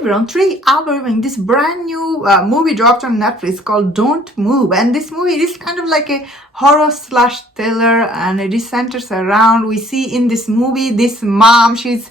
everyone, today I'm reviewing this brand new movie dropped on Netflix called Don't Move, and this movie is kind of like a horror slash thriller, and it is centers around, we see in this movie this mom, she's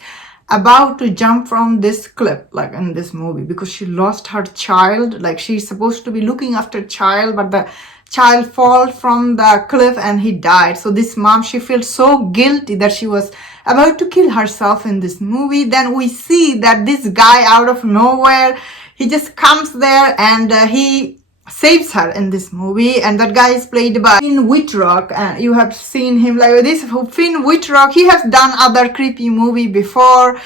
about to jump from this cliff, like in this movie, because she lost her child. Like, she's supposed to be looking after child, but the child fall from the cliff and he died. So this mom, she feels so guilty that she was about to kill herself in this movie. Then we see that this guy out of nowhere, he just comes there and he saves her in this movie, and that guy is played by Finn Wittrock, and you have seen him like this. Finn Wittrock, he has done other creepy movie before.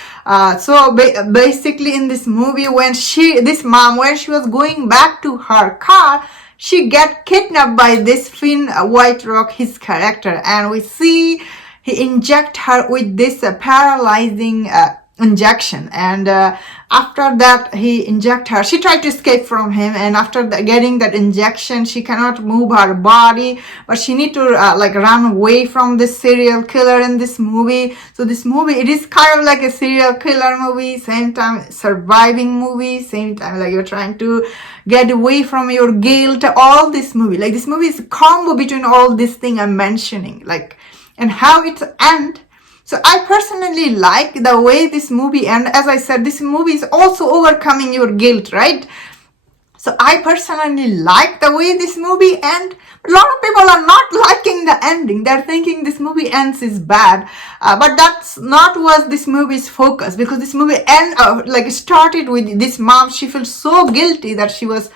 Basically in this movie, when this mom, when she was going back to her car, she get kidnapped by this Finn Wittrock, his character, and we see he inject her with this paralyzing injection, and after that he inject her. She tried to escape from him, and after getting that injection, she cannot move her body, but she need to like run away from this serial killer in this movie. So this movie, it is kind of like a serial killer movie, same time surviving movie, same time like you're trying to get away from your guilt. All this movie, like this movie is a combo between all this thing I'm mentioning, like, and how it end. So I personally like the way this movie ends. As I said, this movie is also overcoming your guilt, right? So I personally like the way this movie ends. A lot of people are not liking the ending. They're thinking this movie ends is bad. But that's not was this movie's focus, because this movie started with this mom. She feels so guilty that she was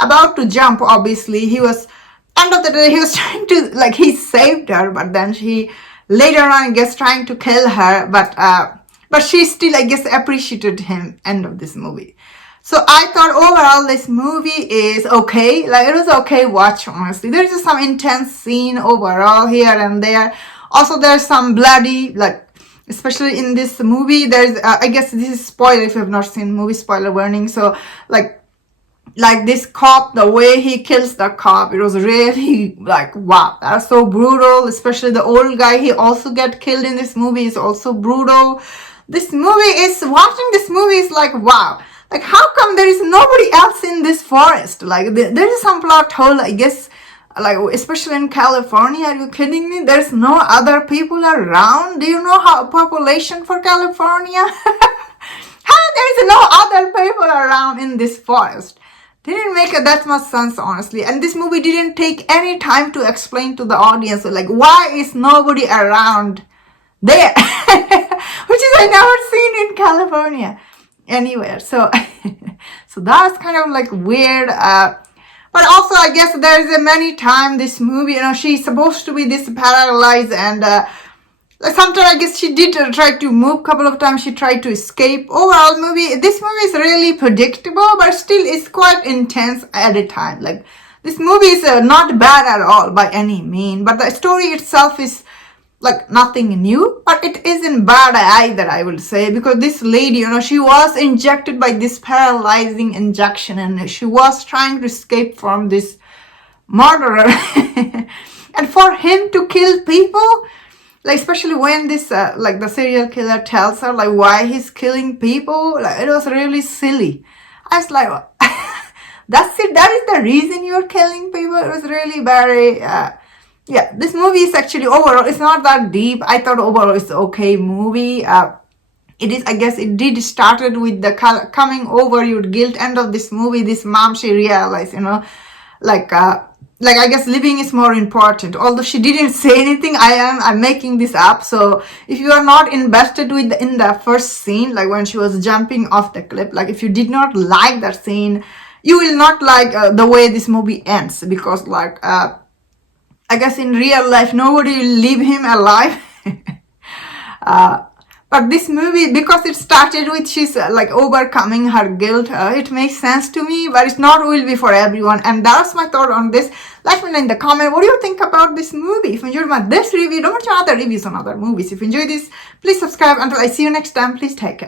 about to jump. Obviously, he was, end of the day, he was trying to, like, he saved her, but then she later on, I guess, trying to kill her, but she still, I guess, appreciated him end of this movie. So I thought overall this movie is okay. Like, it was okay watch, honestly. There's just some intense scene overall here and there. Also, there's some bloody, like, especially in this movie, there's, I guess this is spoiler if you have not seen movie, spoiler warning. So, like this cop, the way he kills the cop, it was really like, wow, that's so brutal. Especially the old guy, he also get killed in this movie, is also brutal. This movie is, watching this movie is like, wow, like, how come there is nobody else in this forest? Like, there is some plot hole, I guess, like, especially in California. Are you kidding me? There's no other people around. Do you know how population for California? How there is no other people around in this forest? Didn't make that much sense, honestly. And this movie didn't take any time to explain to the audience, like, why is nobody around there? Which is I never seen in California anywhere. So so that's kind of like weird. But also, I guess there's a many time this movie, you know, she's supposed to be this paralyzed, and sometimes I guess she did try to move. Couple of times she tried to escape. Overall this movie is really predictable, but still it's quite intense at a time. Like, this movie is not bad at all by any mean, but the story itself is like nothing new, but it isn't bad either, I will say, because this lady, you know, she was injected by this paralyzing injection, and she was trying to escape from this murderer. And for him to kill people, like, especially when this, like, the serial killer tells her, like, why he's killing people, like, it was really silly. I was like, that's it? That is the reason you're killing people? It was really very, yeah, this movie is actually overall, it's not that deep. I thought overall it's okay movie. It is, I guess, it did started with the coming over your guilt. End of this movie, this mom, she realized, you know, like I guess living is more important. Although she didn't say anything, I'm making this up. So if you are not invested with in the first scene, like when she was jumping off the cliff, like if you did not like that scene, you will not like the way this movie ends, because like I guess in real life nobody will leave him alive. But this movie, because it started with she's like overcoming her guilt, it makes sense to me, but it's not will be for everyone. And that's my thought on this. Let me know in the comment, what do you think about this movie? If you enjoyed this review, don't watch other reviews on other movies. If you enjoyed this, please subscribe. Until I see you next time, please take care.